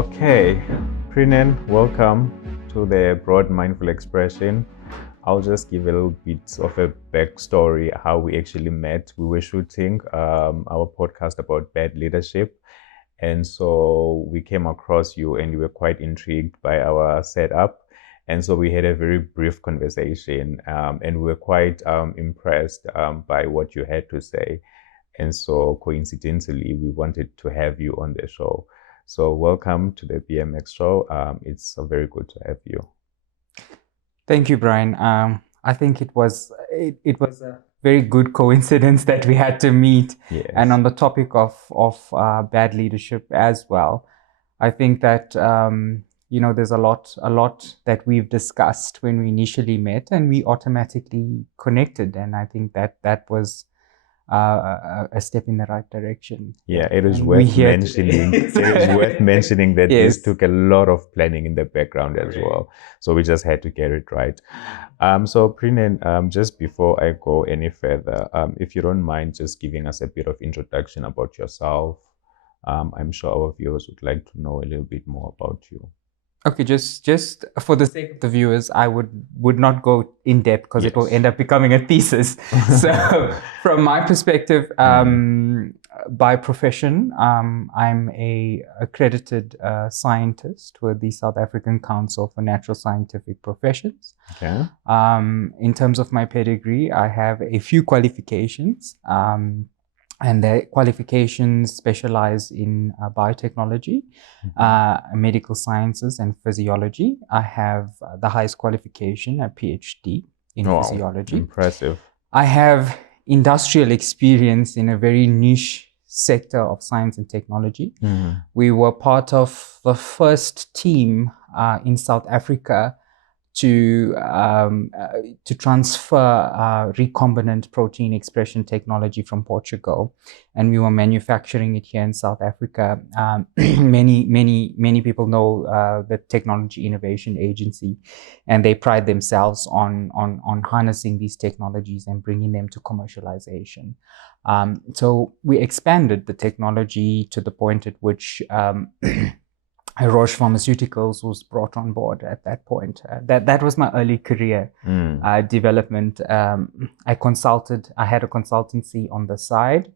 Okay, Preenan, welcome to the Broad Mindful Expression. I'll just give a little bit of a backstory how we actually met. We were shooting our podcast about bad leadership, and so we came across you and you were quite intrigued by our setup. And so we had a very brief conversation, and we were quite impressed by what you had to say. And so coincidentally, we wanted to have you on the show. So welcome to the BMX show. It's very good to have you. Thank you, Brian. I think it was a very good coincidence that we had to meet, Yes. and on the topic of bad leadership as well. I think that there's a lot that we've discussed when we initially met, and we automatically connected, and I think that was a step in the right direction. Yeah, it is worth mentioning. It is worth mentioning that Yes. This took a lot of planning in the background as well. So we just had to get it right. So Preenan, just before I go any further, if you don't mind just giving us a bit of introduction about yourself. I'm sure our viewers would like to know a little bit more about you. Okay, just for the sake of the viewers, I would not go in depth because it will end up becoming a thesis. So from my perspective, by profession, I'm a accredited scientist with the South African Council for Natural Scientific Professions. Okay. In terms of my pedigree, I have a few qualifications. And the qualifications specialize in biotechnology, medical sciences, and physiology. I have the highest qualification, a PhD in physiology. Impressive. I have industrial experience in a very niche sector of science and technology. We were part of the first team in South Africa to transfer recombinant protein expression technology from Portugal, and we were manufacturing it here in South Africa. Many people know the Technology Innovation Agency, and they pride themselves on harnessing these technologies and bringing them to commercialization. So we expanded the technology to the point at which Roche Pharmaceuticals was brought on board at that point. That was my early career development. I had a consultancy on the side,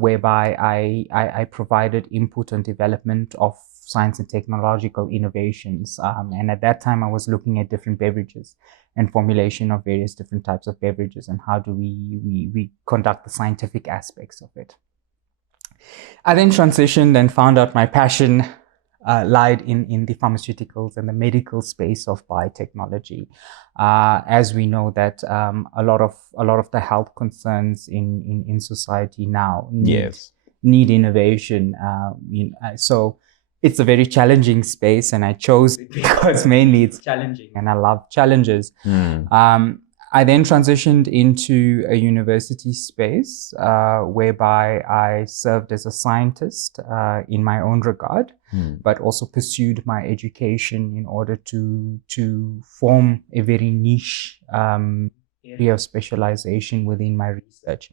whereby I provided input on development of science and technological innovations. And at that time, I was looking at different beverages and formulation of various different types of beverages, and how do we conduct the scientific aspects of it. I then transitioned and found out my passion lied in the pharmaceuticals and the medical space of biotechnology. As we know that a lot of the health concerns in society now need innovation. So it's a very challenging space, and I chose it because mainly it's challenging, and I love challenges. I then transitioned into a university space whereby I served as a scientist in my own regard, but also pursued my education in order to form a very niche area of specialization within my research.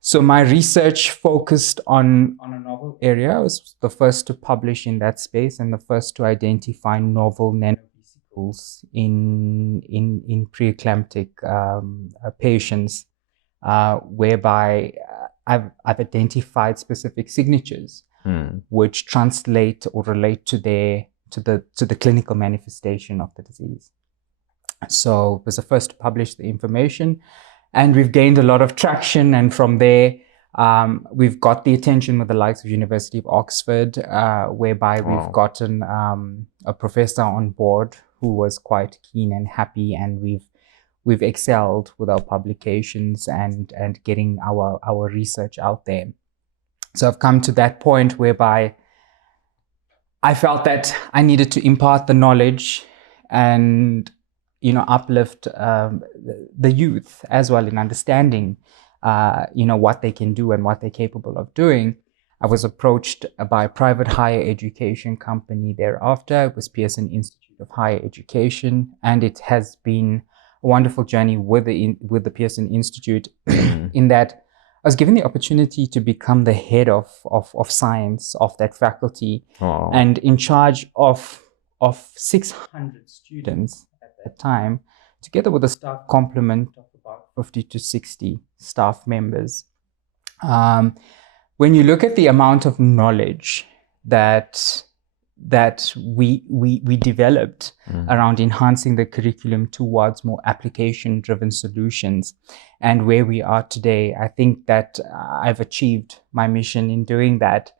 So my research focused on a novel area. I was the first to publish in that space and the first to identify novel nanovesicles in preeclamptic patients, whereby I've identified specific signatures which translate or relate to the clinical manifestation of the disease. So it was the first to publish the information, and we've gained a lot of traction. And from there, we've got the attention with the likes of University of Oxford, whereby we've gotten a professor on board who was quite keen and happy, and we've excelled with our publications and getting our research out there. So I've come to that point whereby I felt that I needed to impart the knowledge and uplift the youth as well in understanding what they can do and what they're capable of doing. I was approached by a private higher education company thereafter. It was Pearson Institute of Higher Education, and it has been a wonderful journey with the Pearson Institute in that I was given the opportunity to become the head of science of that faculty, Oh. and in charge of 600 students at that time, together with a staff complement of about 50 to 60 staff members. When you look at the amount of knowledge that we developed around enhancing the curriculum towards more application-driven solutions, and where we are today, I think that I've achieved my mission in doing that,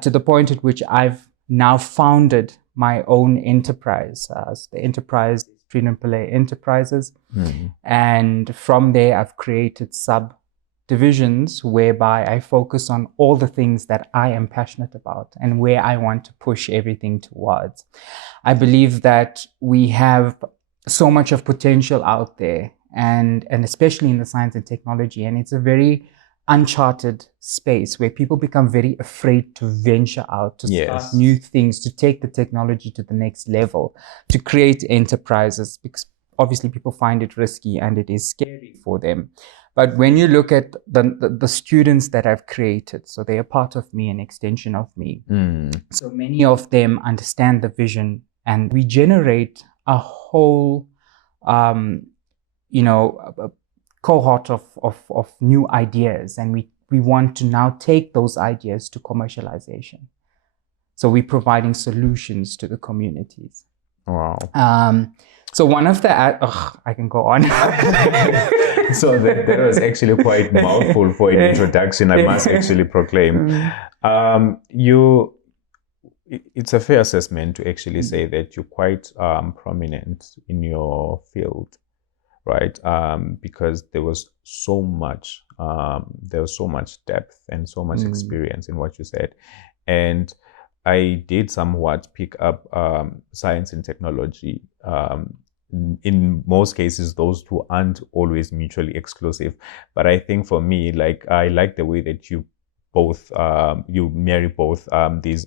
to the point at which I've now founded my own enterprise. The enterprise is Preenan Pillay Enterprises, and from there I've created subdivisions whereby I focus on all the things that I am passionate about and where I want to push everything towards. I believe that we have so much of potential out there, and especially in the science and technology, and it's a very uncharted space where people become very afraid to venture out, to start new things, to take the technology to the next level, to create enterprises, because obviously people find it risky and it is scary for them. But when you look at the students that I've created, so they are part of me, an extension of me. So many of them understand the vision, and we generate a whole, a cohort of new ideas, and we want to now take those ideas to commercialization. So we're providing solutions to the communities. Wow. So one of the, I can go on. So that was actually quite mouthful for an introduction, I must actually proclaim. It's a fair assessment to actually say that you're quite prominent in your field, right? Because there was so much depth and so much experience in what you said. And I did somewhat pick up science and technology. In most cases, those two aren't always mutually exclusive. But I think for me, I like the way that you both you marry both these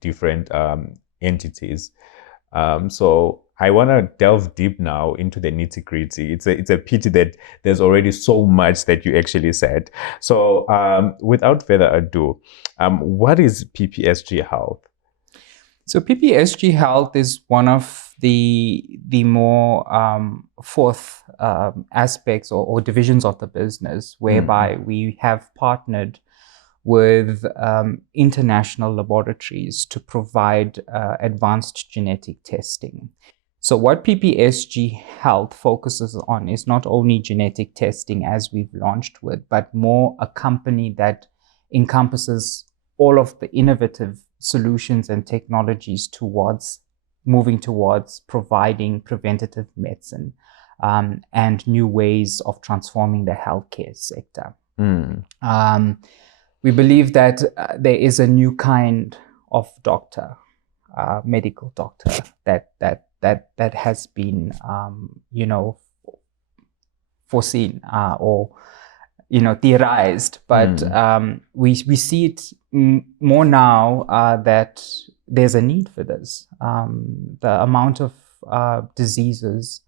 different entities. So I want to delve deep now into the nitty-gritty. It's a pity that there's already so much that you actually said. So without further ado, what is PPSG Health? So PPSG Health is one of the more fourth aspects or divisions of the business, whereby we have partnered with international laboratories to provide advanced genetic testing. So what PPSG Health focuses on is not only genetic testing as we've launched with, but more a company that encompasses all of the innovative solutions and technologies towards moving towards providing preventative medicine and new ways of transforming the healthcare sector. We believe that there is a new kind of doctor, medical doctor, that has been, foreseen or theorized, but we see it more now that there's a need for this. The amount of diseases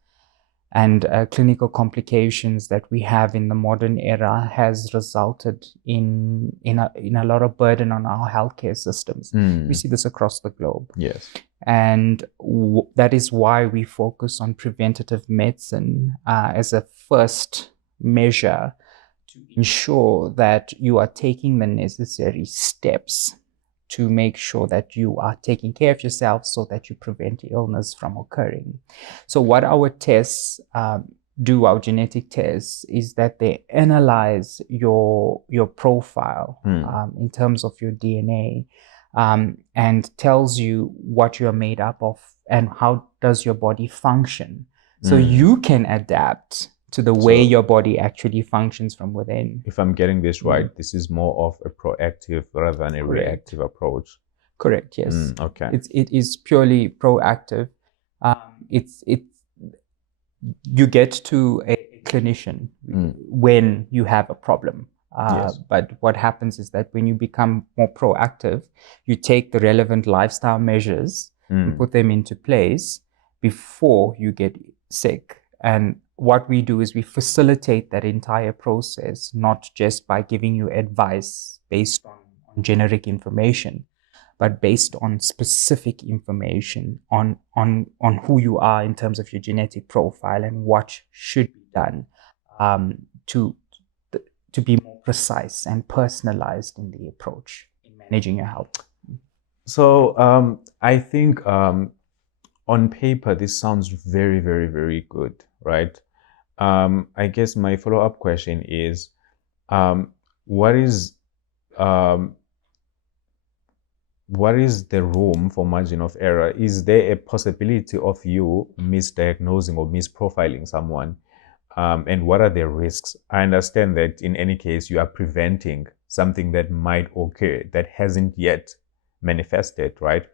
and clinical complications that we have in the modern era has resulted in a lot of burden on our healthcare systems. We see this across the globe. Yes. And that is why we focus on preventative medicine as a first measure to ensure that you are taking the necessary steps to make sure that you are taking care of yourself so that you prevent illness from occurring. So what our tests do, our genetic tests, is that they analyze your profile in terms of your DNA and tells you what you're made up of and how does your body function. So you can adapt to the way your body actually functions from within. If I'm getting this right, this is more of a proactive rather than a reactive approach. Correct, yes. Okay. It is purely proactive. You get to a clinician when you have a problem. But what happens is that when you become more proactive, you take the relevant lifestyle measures and put them into place before you get sick. And what we do is we facilitate that entire process, not just by giving you advice based on generic information, but based on specific information on who you are in terms of your genetic profile and what should be done to be more precise and personalized in the approach in managing your health. So I think on paper, this sounds very, very, very good, right? I guess my follow-up question is, what is the room for margin of error? Is there a possibility of you misdiagnosing or misprofiling someone? And what are the risks? I understand that in any case, you are preventing something that might occur that hasn't yet manifested, right?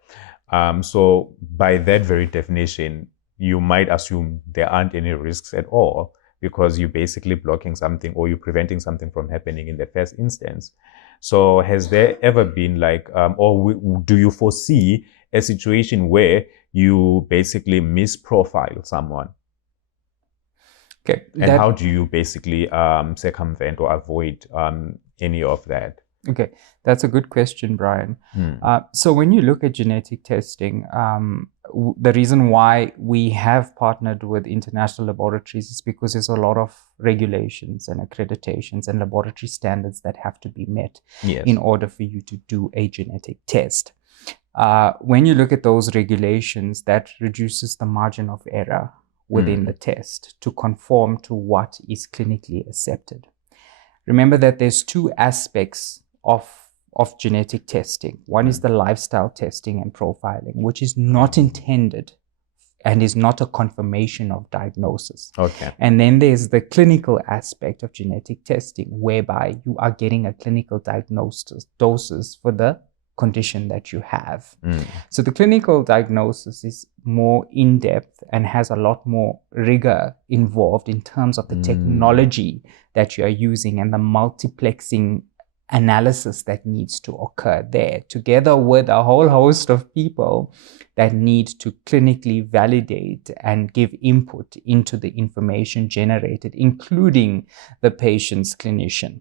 So by that very definition, you might assume there aren't any risks at all because you're basically blocking something or you're preventing something from happening in the first instance. So has there ever been like, or do you foresee a situation where you basically misprofile someone? Okay. And how do you basically circumvent or avoid any of that? Okay, that's a good question, Brian. So when you look at genetic testing, the reason why we have partnered with international laboratories is because there's a lot of regulations and accreditations and laboratory standards that have to be met in order for you to do a genetic test. When you look at those regulations, that reduces the margin of error within the test to conform to what is clinically accepted. Remember that there's two aspects of genetic testing. One is the lifestyle testing and profiling, which is not intended and is not a confirmation of diagnosis. Okay. And then there's the clinical aspect of genetic testing, whereby you are getting a clinical diagnosis doses for the condition that you have. So the clinical diagnosis is more in-depth and has a lot more rigor involved in terms of the technology that you are using and the multiplexing analysis that needs to occur there, together with a whole host of people that need to clinically validate and give input into the information generated, including the patient's clinician.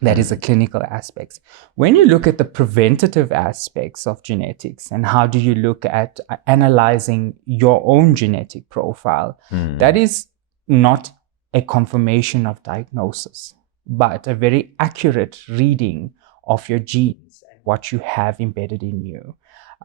That is the clinical aspects. When you look at the preventative aspects of genetics and how do you look at analyzing your own genetic profile, that is not a confirmation of diagnosis, but a very accurate reading of your genes and what you have embedded in you.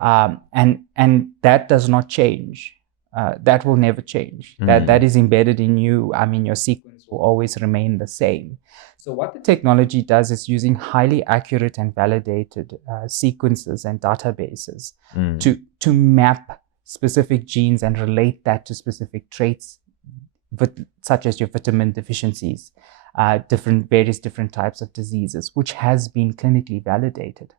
And that does not change. That will never change. That is embedded in you. I mean, your sequence will always remain the same. So what the technology does is using highly accurate and validated sequences and databases to map specific genes and relate that to specific traits, such as your vitamin deficiencies, various different types of diseases, which has been clinically validated.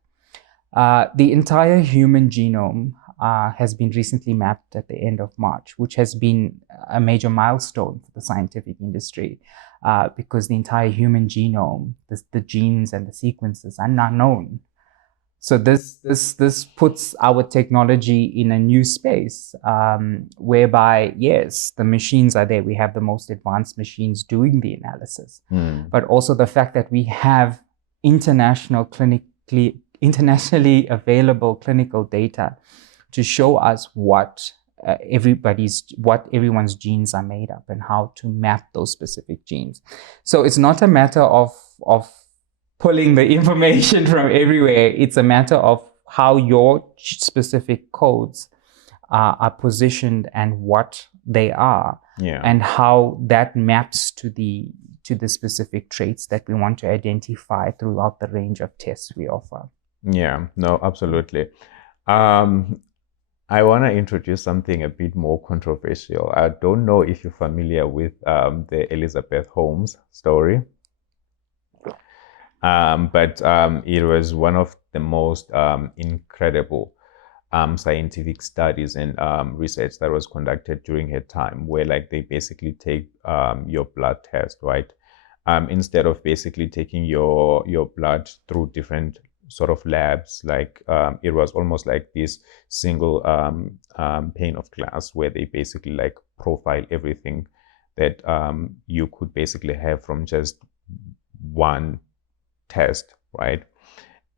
The entire human genome has been recently mapped at the end of March, which has been a major milestone for the scientific industry, because the entire human genome, the genes and the sequences are not known. So this puts our technology in a new space, whereby, yes, the machines are there. We have the most advanced machines doing the analysis, but also the fact that we have internationally available clinical data to show us what everyone's genes are made up and how to map those specific genes. So it's not a matter of pulling the information from everywhere. It's a matter of how your specific codes are positioned and what they are, and how that maps to the specific traits that we want to identify throughout the range of tests we offer. Yeah, no, absolutely. I want to introduce something a bit more controversial. I don't know if you're familiar with the Elizabeth Holmes story. But it was one of the most incredible scientific studies and research that was conducted during her time, where like they basically take your blood test, right? Instead of basically taking your blood through different sort of labs, like it was almost like this single pane of glass where they basically like profile everything that you could basically have from just one test, right?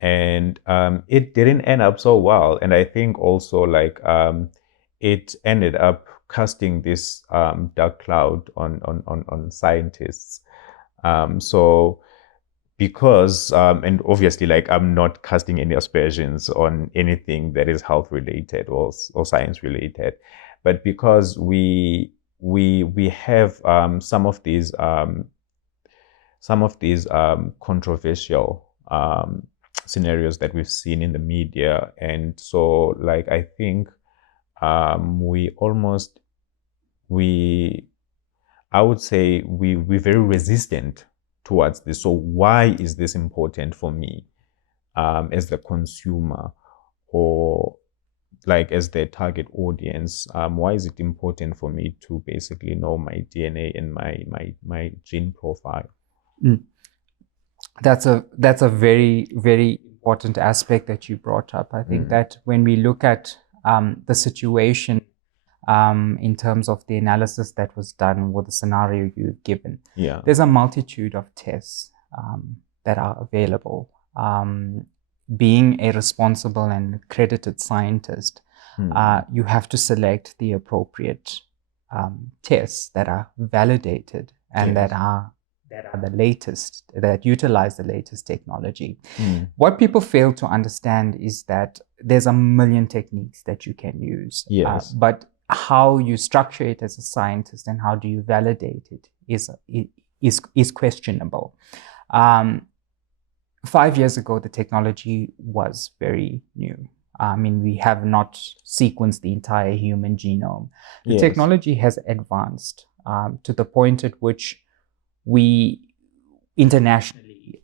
And it didn't end up so well. And I think also like it ended up casting this dark cloud on scientists. So because and obviously like I'm not casting any aspersions on anything that is health related or science related, but because we have some of these controversial scenarios that we've seen in the media, and so like I think we I would say we're very resistant towards this. So why is this important for me as the consumer, or like as the target audience? Why is it important for me to basically know my DNA and my gene profile? That's a very, very important aspect that you brought up. I think that when we look at the situation in terms of the analysis that was done with the scenario you've given, there's a multitude of tests that are available. Being a responsible and accredited scientist, you have to select the appropriate tests that are validated and that are the latest, that utilize the latest technology. What people fail to understand is that there's a million techniques that you can use. But how you structure it as a scientist and how do you validate it is questionable. 5 years ago, the technology was very new. I mean, we have not sequenced the entire human genome. The technology has advanced to the point at which we internationally,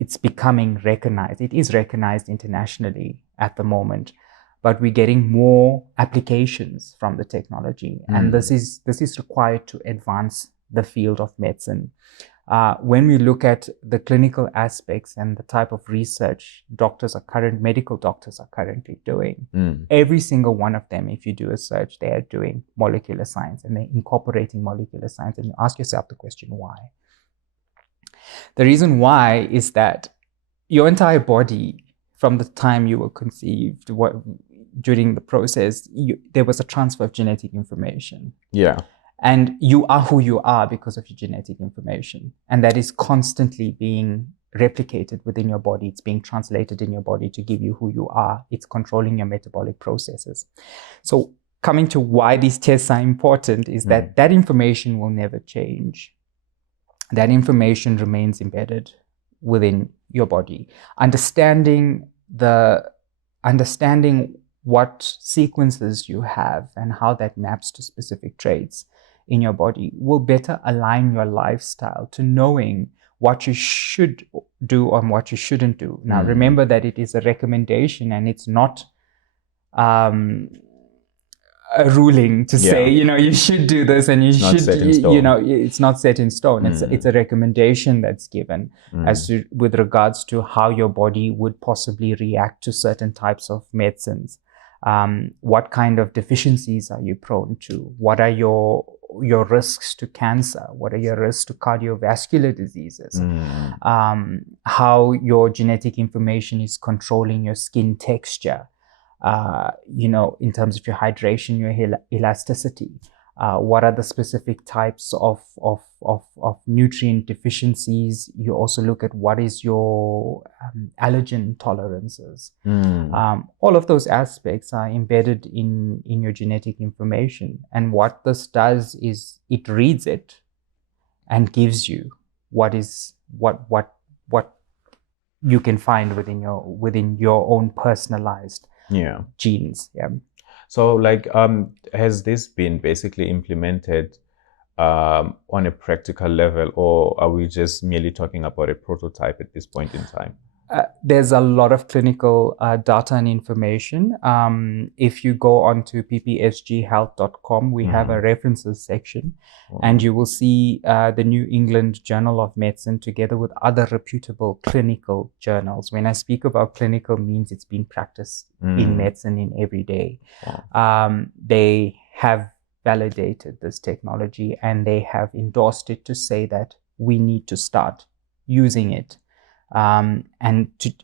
it's becoming recognized. It is recognized internationally at the moment, but we're getting more applications from the technology. And this is required to advance the field of medicine. When we look at the clinical aspects and the type of research medical doctors are currently doing, every single one of them, if you do a search, they are doing molecular science and they're incorporating molecular science. And you ask yourself the question, why? The reason why is that your entire body, from the time you were conceived, during the process, there was a transfer of genetic information. And you are who you are because of your genetic information. And that is constantly being replicated within your body. It's being translated in your body to give you who you are. It's controlling your metabolic processes. So coming to why these tests are important is that information will never change. That information remains embedded within your body. Understanding what sequences you have and how that maps to specific traits in your body will better align your lifestyle to knowing what you should do and what you shouldn't do. Now, remember that it is a recommendation and it's not a ruling to say, you should do this and you should, it's not set in stone. It's a recommendation that's given with regards to how your body would possibly react to certain types of medicines. What kind of deficiencies are you prone to? What are your risks to cancer? What are your risks to cardiovascular diseases? How your genetic information is controlling your skin texture, in terms of your hydration, your elasticity. What are the specific types of nutrient deficiencies? You also look at what is your allergen tolerances. All of those aspects are embedded in your genetic information. And what this does is it reads it and gives you what you can find within your own personalized genes. So like, has this been basically implemented on a practical level, or are we just merely talking about a prototype at this point in time? There's a lot of clinical data and information. If you go onto PPSGHealth.com, we have a references section, and you will see the New England Journal of Medicine together with other reputable clinical journals. When I speak about clinical, means it's been practiced in medicine in every day. They have validated this technology, and they have endorsed it to say that we need to start using it, and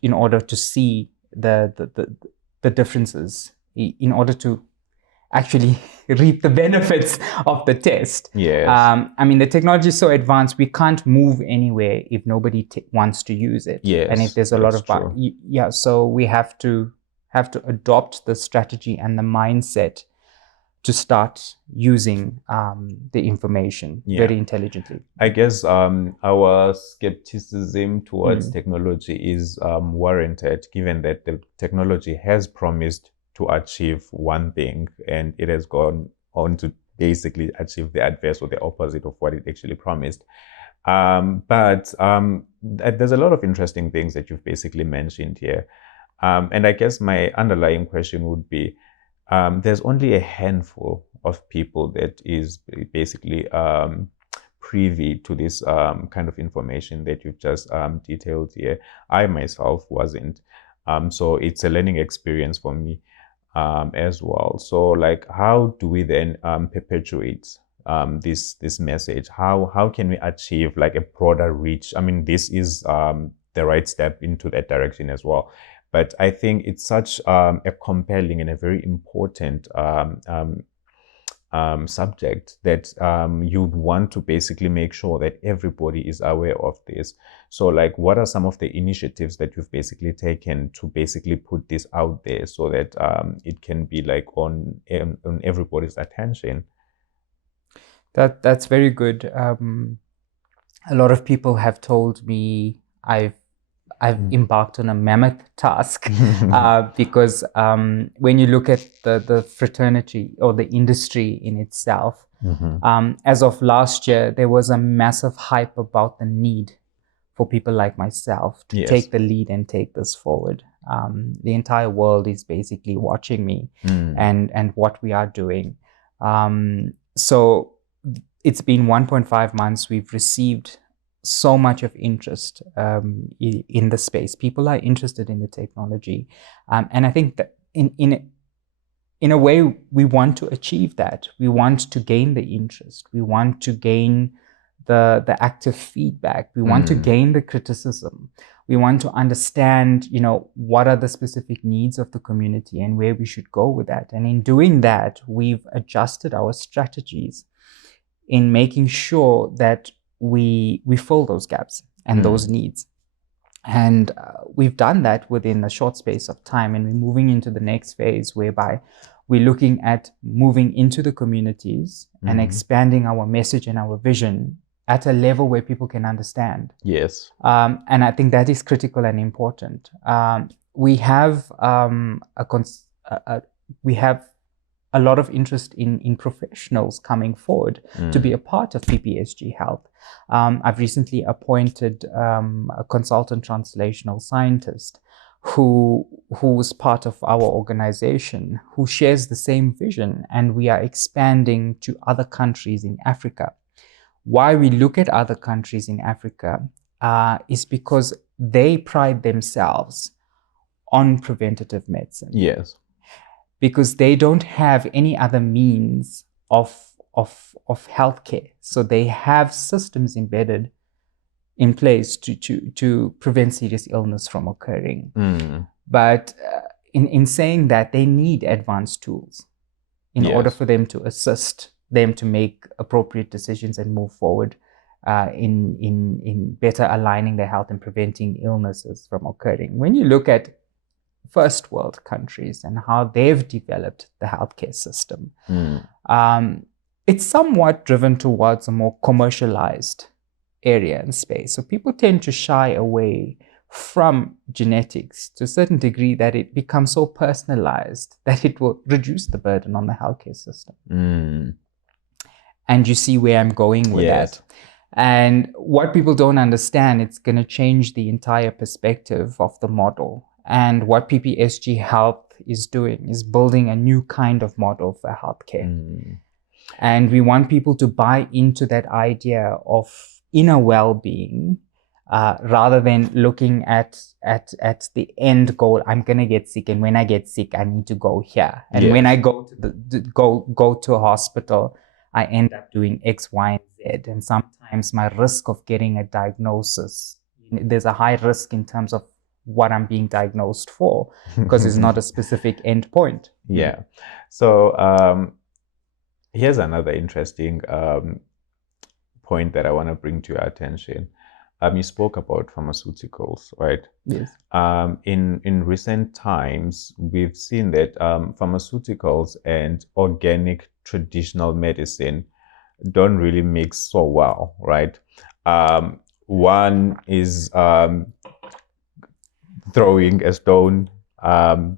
in order to see the differences, in order to actually reap the benefits of the test. Yes. I mean, the technology is so advanced, we can't move anywhere if nobody wants to use it. Yes, and if there's a lot of true. Yeah, so we have to adopt the strategy and the mindset to start using the information very intelligently. I guess our skepticism towards technology is warranted, given that the technology has promised to achieve one thing and it has gone on to basically achieve the adverse or the opposite of what it actually promised. But there's a lot of interesting things that you've basically mentioned here. And I guess my underlying question would be, there's only a handful of people that is basically privy to this kind of information that you've just detailed here. I myself wasn't. So it's a learning experience for me as well. So like, how do we then perpetuate this message? How can we achieve like a broader reach? I mean, this is the right step into that direction as well. But I think it's such a compelling and a very important subject that you'd want to basically make sure that everybody is aware of this. So like, what are some of the initiatives that you've basically taken to basically put this out there so that it can be like on everybody's attention? That's very good. A lot of people have told me I've embarked on a mammoth task because when you look at the fraternity or the industry in itself, as of last year, there was a massive hype about the need for people like myself to take the lead and take this forward. The entire world is basically watching me and what we are doing. So it's been 1.5 months. We've received so much of interest in the space. People are interested in the technology. And I think that in a way, we want to achieve that. We want to gain the interest. We want to gain the active feedback. We want to gain the criticism. We want to understand, what are the specific needs of the community and where we should go with that. And in doing that, we've adjusted our strategies in making sure that we fill those gaps and those needs. And we've done that within a short space of time. And we're moving into the next phase whereby we're looking at moving into the communities and expanding our message and our vision at a level where people can understand. Yes. And I think that is critical and important. We have a lot of interest in professionals coming forward to be a part of PPSG Health. I've recently appointed a consultant translational scientist who's part of our organization, who shares the same vision, and we are expanding to other countries in Africa. Why we look at other countries in Africa is because they pride themselves on preventative medicine. Yes. Because they don't have any other means of healthcare. So they have systems embedded in place to prevent serious illness from occurring. But in saying that, they need advanced tools in order for them to assist them to make appropriate decisions and move forward in better aligning their health and preventing illnesses from occurring. When you look at first world countries and how they've developed the healthcare system, it's somewhat driven towards a more commercialized area and space. So people tend to shy away from genetics to a certain degree that it becomes so personalized that it will reduce the burden on the healthcare system. And you see where I'm going with that. And what people don't understand, it's going to change the entire perspective of the model. And what PPSG Health is doing is building a new kind of model for healthcare. And we want people to buy into that idea of inner well-being rather than looking at the end goal. I'm gonna get sick, and when I get sick, I need to go here. And when I go to go to a hospital, I end up doing X, Y, and Z. And sometimes my risk of getting a diagnosis, there's a high risk in terms of what I'm being diagnosed for, because it's not a specific end point. Yeah. So here's another interesting point that I want to bring to your attention. You spoke about pharmaceuticals, right? Yes. In recent times, we've seen that pharmaceuticals and organic traditional medicine don't really mix so well, right? One is throwing a stone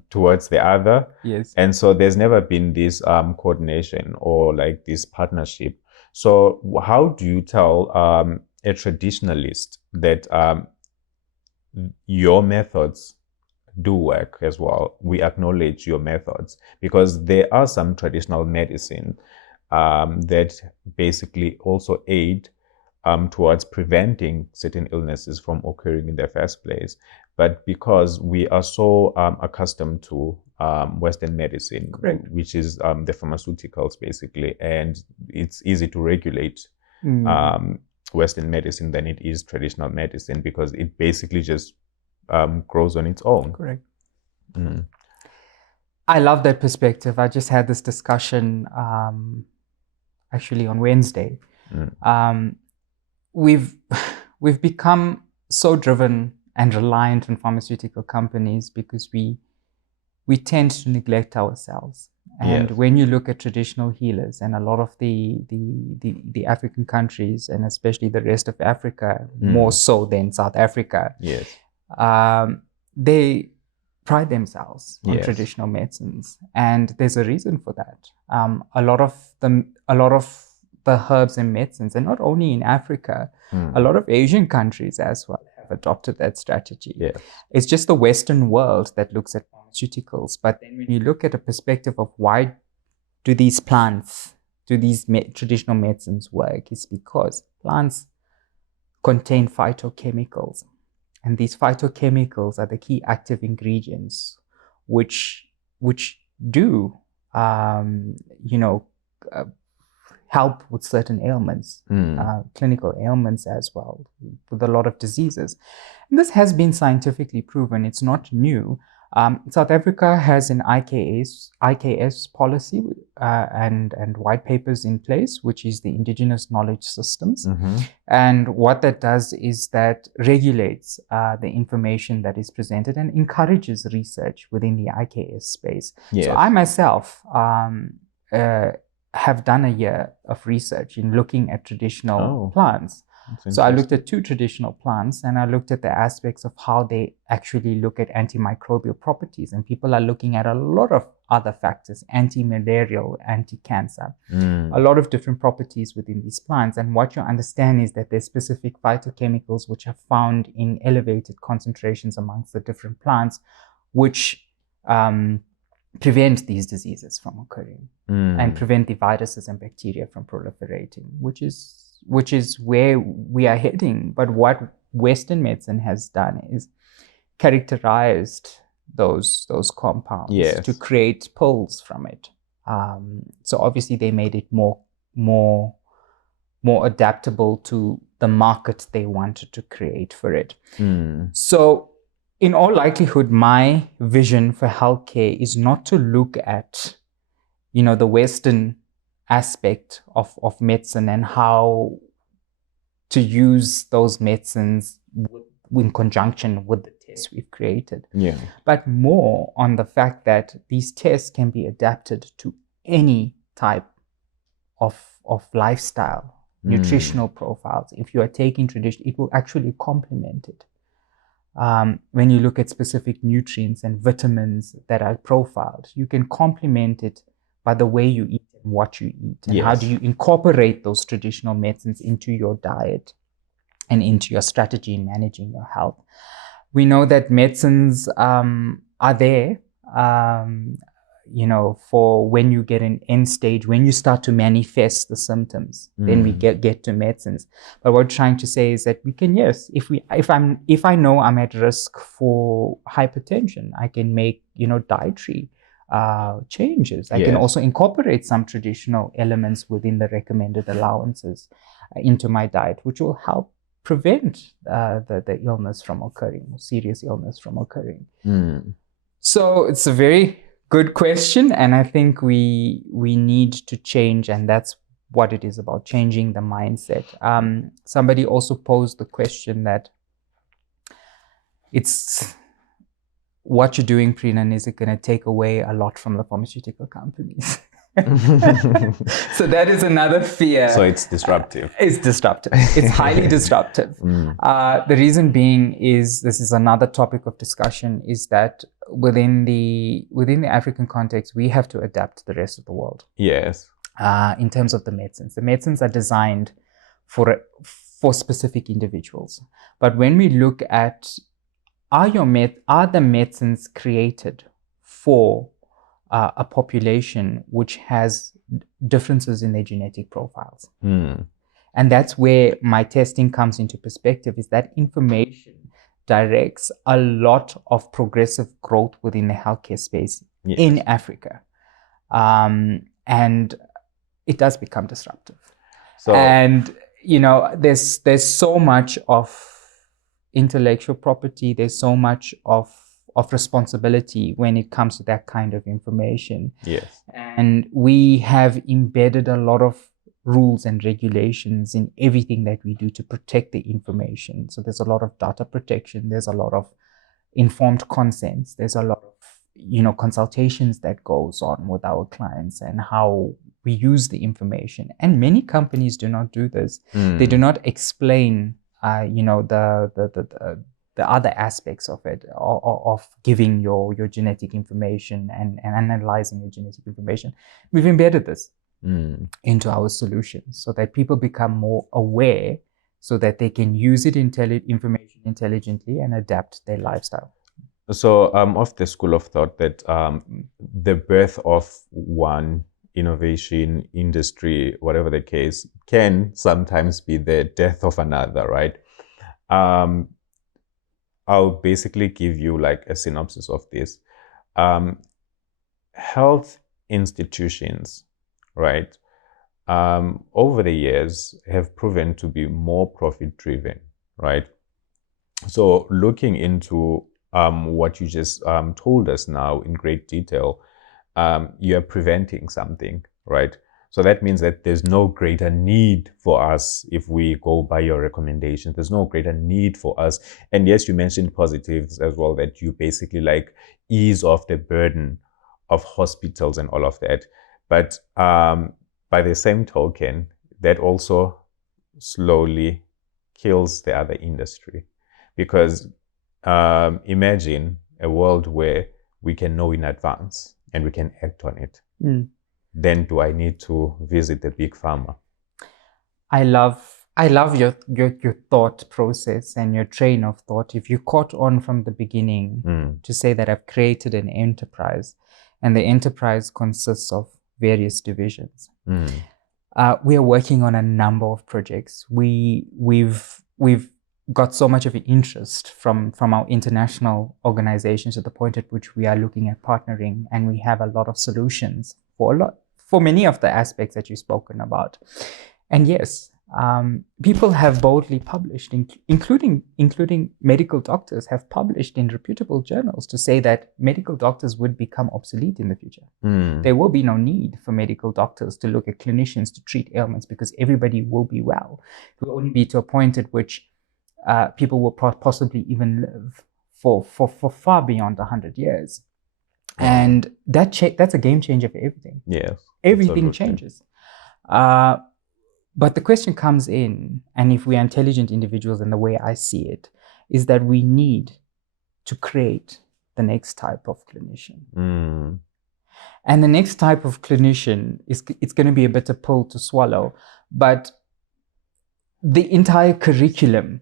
towards the other. Yes. And so there's never been this coordination or like this partnership. So how do you tell a traditionalist that your methods do work as well? We acknowledge your methods, because there are some traditional medicine that basically also aid towards preventing certain illnesses from occurring in the first place. But because we are so accustomed to Western medicine, Correct. which is the pharmaceuticals basically, and it's easy to regulate Western medicine than it is traditional medicine, because it basically just grows on its own. Correct. I love that perspective. I just had this discussion actually on Wednesday. We've become so driven and reliant on pharmaceutical companies because we tend to neglect ourselves. And when you look at traditional healers, and a lot of the African countries, and especially the rest of Africa, more so than South Africa, they pride themselves on traditional medicines, and there's a reason for that. A lot of the herbs and medicines, and not only in Africa, a lot of Asian countries as well have adopted that strategy. It's just the Western world that looks at pharmaceuticals. But then when you look at a perspective of why do these plants, do these traditional medicines work, it's because plants contain phytochemicals. And these phytochemicals are the key active ingredients which do, help with certain ailments, clinical ailments as well, with a lot of diseases. And this has been scientifically proven. It's not new. South Africa has an IKS policy and white papers in place, which is the Indigenous Knowledge Systems. And what that does is that regulates the information that is presented and encourages research within the IKS space. So I myself have done a year of research in looking at traditional plants. So I looked at 2 traditional plants, and I looked at the aspects of how they actually look at antimicrobial properties. And people are looking at a lot of other factors, anti-malarial, anti-cancer, a lot of different properties within these plants. And what you understand is that there's specific phytochemicals which are found in elevated concentrations amongst the different plants, which prevent these diseases from occurring and prevent the viruses and bacteria from proliferating, which is where we are heading. But what Western medicine has done is characterized those compounds to create pills from it. So obviously they made it more adaptable to the market they wanted to create for it. So in all likelihood, my vision for healthcare is not to look at, the Western aspect of medicine and how to use those medicines in conjunction with the tests we've created, but more on the fact that these tests can be adapted to any type of lifestyle, nutritional profiles. If you are taking tradition, it will actually complement it. When you look at specific nutrients and vitamins that are profiled, you can complement it by the way you eat and what you eat, and how do you incorporate those traditional medicines into your diet and into your strategy in managing your health. We know that medicines are there. for when you get an end stage, when you start to manifest the symptoms, then we get to medicines. But what we're trying to say is that we can, yes, if I know I'm at risk for hypertension, I can make, dietary changes. I can also incorporate some traditional elements within the recommended allowances into my diet, which will help prevent the illness from occurring, serious illness from occurring. So it's a very good question, and I think we need to change, and that's what it is about, changing the mindset. Somebody also posed the question that it's what you're doing, Preenan, is it going to take away a lot from the pharmaceutical companies? So that is another fear. So it's disruptive. It's disruptive. It's highly disruptive. The reason being is, this is another topic of discussion, is that within the African context, we have to adapt to the rest of the world. Yes. In terms of the medicines. The medicines are designed for specific individuals. But when we look at, are the medicines created for a population which has differences in their genetic profiles? And that's where my testing comes into perspective, is that information directs a lot of progressive growth within the healthcare space in Africa. And it does become disruptive. And, there's so much of intellectual property, there's so much of responsibility when it comes to that kind of information. Yes. And we have embedded a lot of rules and regulations in everything that we do to protect the information. So there's a lot of data protection, there's a lot of informed consents, there's a lot of consultations that goes on with our clients and how we use the information. And many companies do not do this. They do not explain the other aspects of it, of giving your genetic information and analyzing your genetic information. We've embedded this into our solutions so that people become more aware, so that they can use information intelligently and adapt their lifestyle. So of the school of thought that the birth of one innovation, industry, whatever the case, can sometimes be the death of another, right? I'll basically give you like a synopsis of this. Health institutions, right, over the years have proven to be more profit driven, right? So looking into what you just told us now in great detail, you are preventing something, right? So that means that there's no greater need for us if we go by your recommendations. There's no greater need for us. And yes, you mentioned positives as well, that you basically like ease off the burden of hospitals and all of that. But by the same token, that also slowly kills the other industry. Because imagine a world where we can know in advance and we can act on it. Then do I need to visit the big pharma? I love your thought process and your train of thought. If you caught on from the beginning to say that I've created an enterprise, and the enterprise consists of various divisions. We are working on a number of projects. We've got so much of an interest from our international organizations, to the point at which we are looking at partnering, and we have a lot of solutions for many of the aspects that you've spoken about. And yes, people have boldly published, including medical doctors, have published in reputable journals to say that medical doctors would become obsolete in the future. There will be no need for medical doctors to look at clinicians to treat ailments, because everybody will be well. It will only be to a point at which people will possibly even live for far beyond 100 years. And that's a game changer for everything. Yes. Everything Absolutely. changes. But the question comes in, and if we are intelligent individuals, and the way I see it, is that we need to create the next type of clinician. And the next type of clinician it's going to be a bitter pill to swallow, but the entire curriculum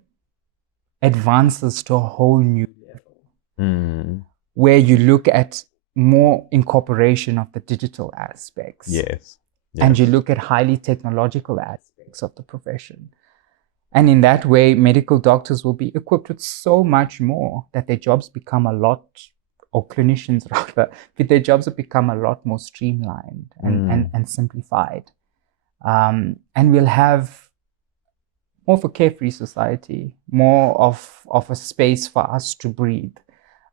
advances to a whole new level, where you look at more incorporation of the digital aspects. Yes. And you look at highly technological aspects of the profession. And in that way, medical doctors will be equipped with so much more that their jobs become a lot, or clinicians rather, but their jobs have become a lot more streamlined and simplified. And we'll have more of a carefree society, more of a space for us to breathe,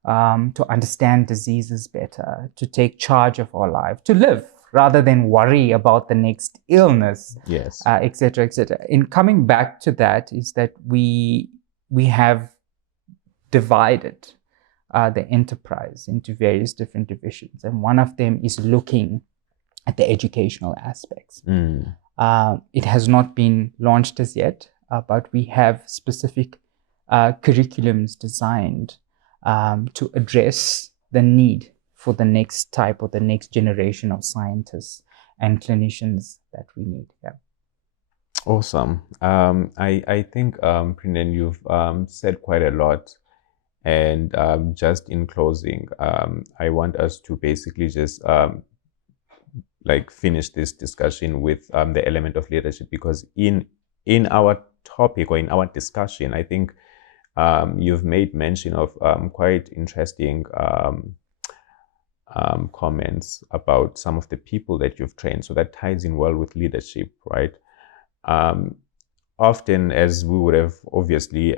to understand diseases better, to take charge of our life, to live rather than worry about the next illness, Yes. et cetera, et cetera. In coming back to that is that we have divided the enterprise into various different divisions. And one of them is looking at the educational aspects. It has not been launched as yet, but we have specific curriculums designed to address the need for the next type or the next generation of scientists and clinicians that we need. Yeah. Awesome. I think, Preenan, you've said quite a lot. And just in closing, I want us to basically just like finish this discussion with the element of leadership, because in our topic or in our discussion, I think you've made mention of quite interesting comments about some of the people that you've trained. So that ties in well with leadership, right? Often, as we would have obviously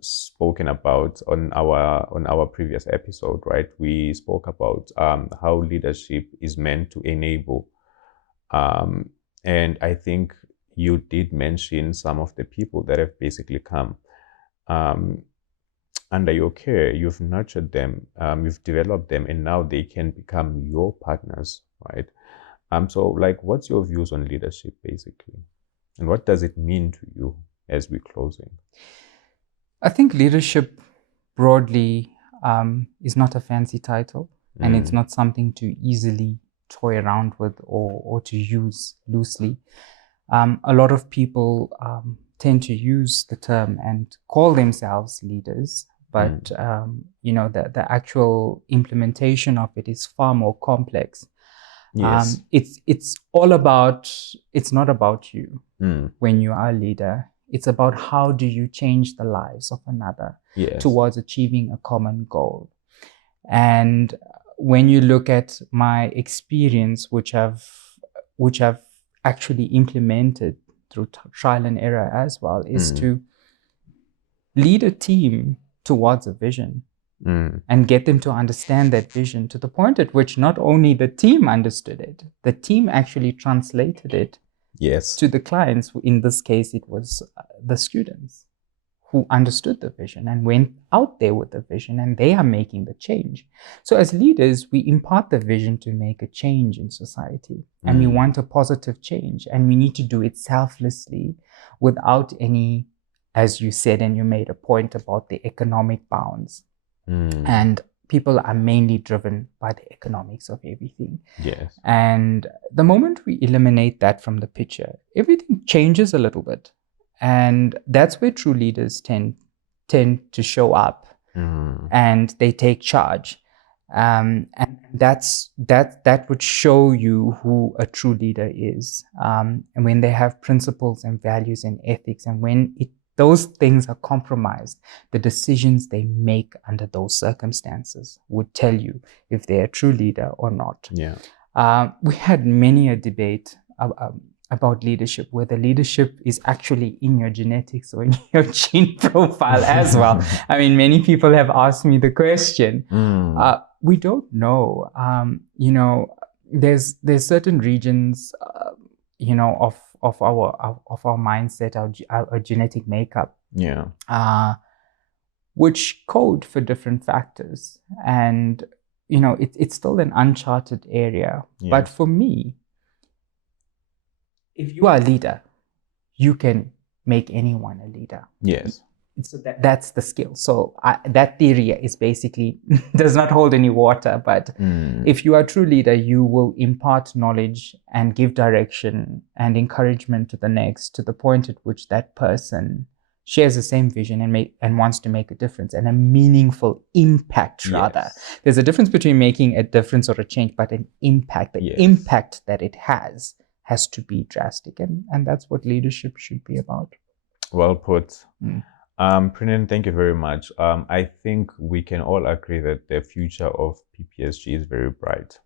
spoken about on our previous episode, right? We spoke about how leadership is meant to enable, and I think you did mention some of the people that have basically come under your care. You've nurtured them, you've developed them, and now they can become your partners, right? So like, what's your views on leadership basically, and what does it mean to you as we're closing? I think leadership broadly is not a fancy title, and it's not something to easily toy around with or to use loosely. A lot of people tend to use the term and call themselves leaders, but the actual implementation of it is far more complex. Yes. It's not about you when you are a leader. It's about how do you change the lives of another towards achieving a common goal. And when you look at my experience, which I've actually implemented through trial and error as well, is to lead a team towards a vision and get them to understand that vision to the point at which not only the team understood it, the team actually translated it to the clients. In this case, it was the students who understood the vision and went out there with the vision, and they are making the change. So as leaders, we impart the vision to make a change in society, and we want a positive change, and we need to do it selflessly without any, as you said, and you made a point about the economic bounds. And people are mainly driven by the economics of everything. Yes. And the moment we eliminate that from the picture, everything changes a little bit. And that's where true leaders tend to show up, and they take charge. And that would show you who a true leader is. And when they have principles and values and ethics, and when those things are compromised, the decisions they make under those circumstances would tell you if they're a true leader or not. Yeah. We had many a debate about leadership, whether leadership is actually in your genetics or in your gene profile as well. I mean, many people have asked me the question. We don't know. There's certain regions, of our mindset, our genetic makeup, which code for different factors, and it's still an uncharted area. But for me, if you are a leader, you can make anyone a leader. Yes. So that's the skill. So that theory is basically does not hold any water. But if you are a true leader, you will impart knowledge and give direction and encouragement to the next, to the point at which that person shares the same vision and wants to make a difference and a meaningful impact rather. Yes. There's a difference between making a difference or a change, but an impact. The impact that it has to be drastic. And that's what leadership should be about. Well put. Preenan, thank you very much. I think we can all agree that the future of PPSG is very bright.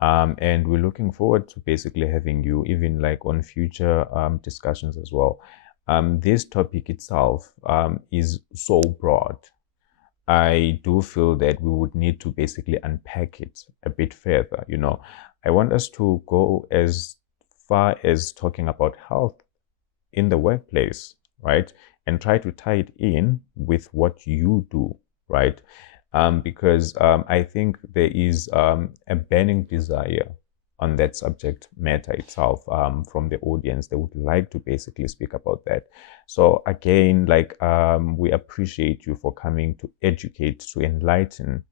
And we're looking forward to basically having you even like on future discussions as well. This topic itself is so broad. I do feel that we would need to basically unpack it a bit further. You know, I want us to go as far as talking about health in the workplace, right? And try to tie it in with what you do, right? Because I think there is a burning desire on that subject matter itself from the audience. They would like to basically speak about that. So again, like we appreciate you for coming to educate, to enlighten,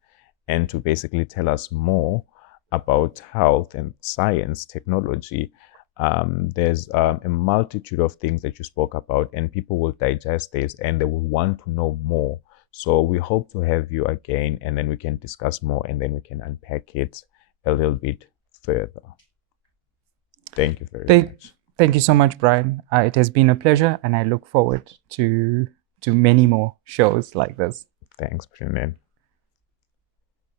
and to basically tell us more about health and science, technology. There's a multitude of things that you spoke about, and people will digest this and they will want to know more. So we hope to have you again, and then we can discuss more, and then we can unpack it a little bit further. Thank you very much. Thank you so much, Brian. It has been a pleasure, and I look forward to many more shows like this. Thanks, Preenan.